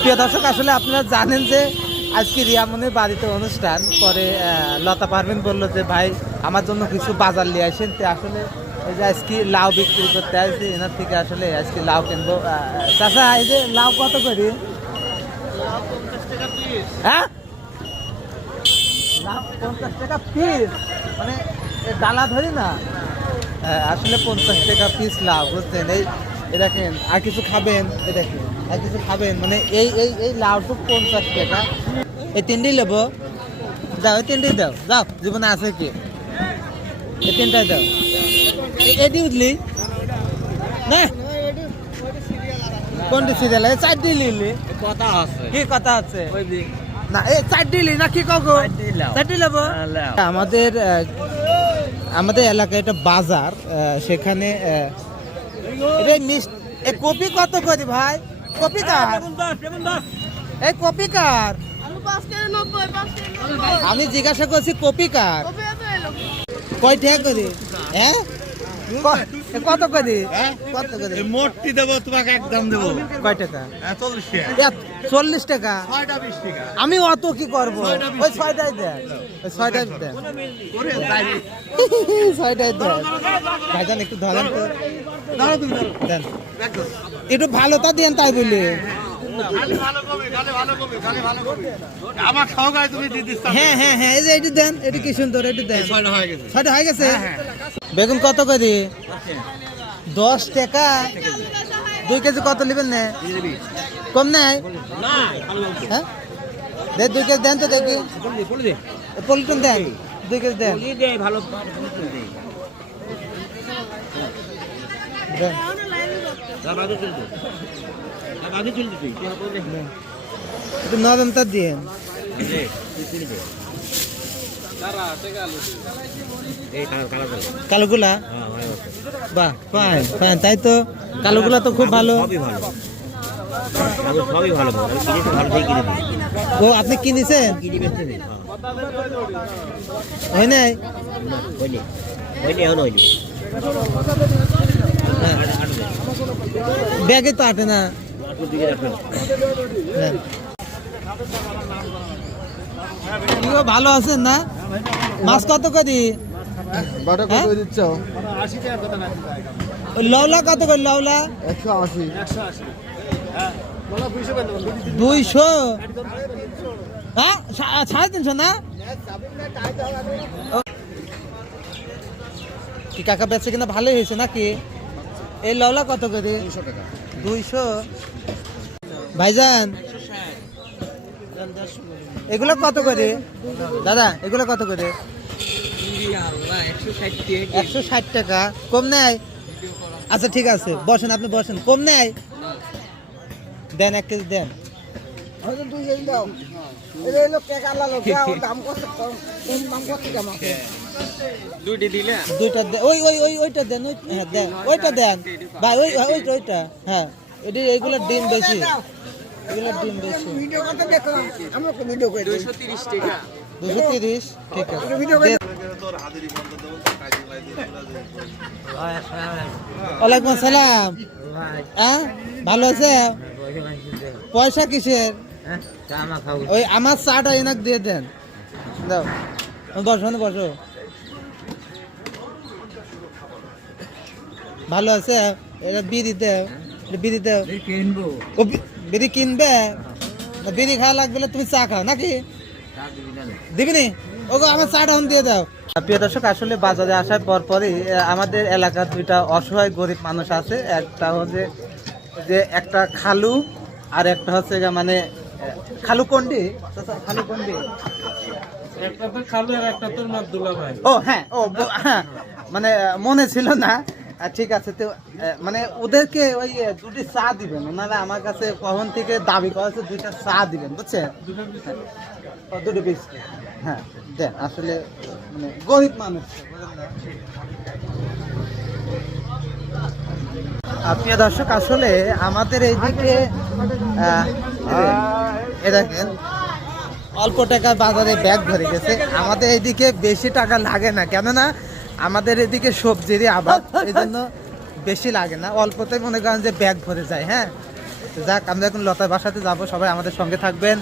প্রিয় দর্শক, আসলে আপনারা জানেন যে আজকে রিয়ামনের বাড়িতে অনুষ্ঠান। পরে লতা পারভিন বলল যে, ভাই, আমার জন্য কিছু বাজার নিয়ে আসেন। তো আসলে এই যে আজকে লাউ বিক্রি করতে আসছি, এনার থেকে আসলে আজকে লাউ কিনবো। চাচা, এই যে লাউ কত করি? হ্যাঁ? লাউ পঞ্চাশ টাকা পিস মানে ডালা ধরি না। আসলে পঞ্চাশ টাকা পিস লাভ বুঝছেন? এই এ দেখেন আর কিছু খাবেন? এ দেখেন আর কিছু খাবেন? মানে এই এই এই লাউটুক পঞ্চাশ টাকা? এই তিনটি নেব যাও এই তিনটি দাও। যাও জীবনে আছে কি? এই তিনটাই দাও। এটি উঠলি? না? কোনটি সিরিয়াল এই চারটি লিলি কথা আছে। কি কথা আছে? না এই চারটি লি না কি কগো? চারটি নেব হ্যাঁ, আমাদের আমাদের এলাকায় একটা বাজার আহ, সেখানে এটা মিষ্টি এ কপি কত করি ভাই? কপি কার? এই কপি কার? আমি জিজ্ঞাসা করছি কপি কার? কয় টাকা করি? হ্যাঁ? ক- এ কত করি? হ্যাঁ? কত করি? এই মোটটি দেবো তোমাকে একদম দেবো। কয় টাকা? হ্যাঁ, চল্লিশ চল্লিশ টাকা। আমি অত কি করব? ওই ছয়টাই ওই ছয়টাই ছয়টাই ভাইজান একটু ধরেন তো। দেন। ভালোটা দেন তাই বলি। ভালো ভালো ভালো। হ্যাঁ হ্যাঁ হ্যাঁ এই যে এটি দেন এটি কি সুন্দর এটি দেন। ছয়টা হয়ে গেছে। হয়ে গেছে? হ্যাঁ, বেগুন কত করে দশ টাকা। দুই কেজি কত নেবেন না? কম নাই। হ্যাঁ? দে দুই কেজি দেন তো দেখি। পলিটন দেন, দুই কেজি দেন। ভালো বলে দে। কালোগুলা? হ্যাঁ, হয়ে গেছে। বাহ ফাইন ফাইন তাই তো? কালোগুলা তো খুব ভালো। ও আপনি কিনেছেন? হয়। নাই? হ্যাঁ ব্যাগে তো আটে না। ভালো আছেন না? মাছ কত করি বাটা হ্যাঁ? কত দিচ্ছ? লওলা কত করে লওলা একশো আশি। দুইশো? হ্যাঁ সাড়ে তিনশো না। কি কাকা বেচে কিনা ভালোই হয়েছে নাকি? এই লওলা কত করে দুইশো? ভাইজান এগুলো কত করে? দাদা এগুলো কত করে? একশো ষাট টাকা। কম নেয়? আচ্ছা ঠিক আছে বসেন আপনি বসেন। কম নেয়? দেন এক কেজি দেন। ওইটা দেন ওই হ্যাঁ দেন ওইটা দেন। ভাই ওইটা ওইটা হ্যাঁ ডিম বেশি। দুশো তিরিশ ঠিক আছে। ওয়ালাইকুম আসসালাম। হ্যাঁ ভালো আছে? পয়সা কিসের? ওই আমার চাটা এনাক দিয়ে দেন। দাও। বসো বসো। ভালো আছে? এটা বিড়ি দেও এটা বিড়ি দেও কিনবো। ও বি- বিড়ি কিনবে? বিড়ি খাওয়া লাগবে তুমি চা খাও নাকি? দিবি নি ওগো আমার চাটা হন দিয়ে দাও। প্রিয় দর্শক আসলে বাজারে আসার পর পরই আমাদের এলাকার দুইটা অসহায় গরিব মানুষ আছে। একটা হচ্ছে যে একটা খালু আর একটা হচ্ছে মানে খালু চাচা, খালু কোনটি একটা তো খালু আর একটা দুলা ভাই। ও হ্যাঁ ও হ্যাঁ মানে মনে ছিল না। ঠিক আছে, তো মানে ওদেরকে ওই দুটি চা দিবেন। ওনারা আমার কাছে কখন থেকে দাবি করেছে দুইটা চা দিবেন, বুঝছেন? দুটো পিস হ্যাঁ দেন, আসলে মানে গরিব মানুষ। প্রিয় দর্শক, আসলে আমাদের এইদিকে এ দেখেন, অল্প টাকা বাজারে ব্যাগ ধরে গেছে। আমাদের এইদিকে বেশি টাকা লাগে না। কেননা আমাদের এদিকে সবজিরই আবাদ এই জন্য বেশি লাগে না। অল্পতে মনে করেন যে ব্যাগ ভরে যায় হ্যাঁ? যাক, আমরা এখন লতার বাসাতে যাব, সবাই আমাদের সঙ্গে থাকবেন।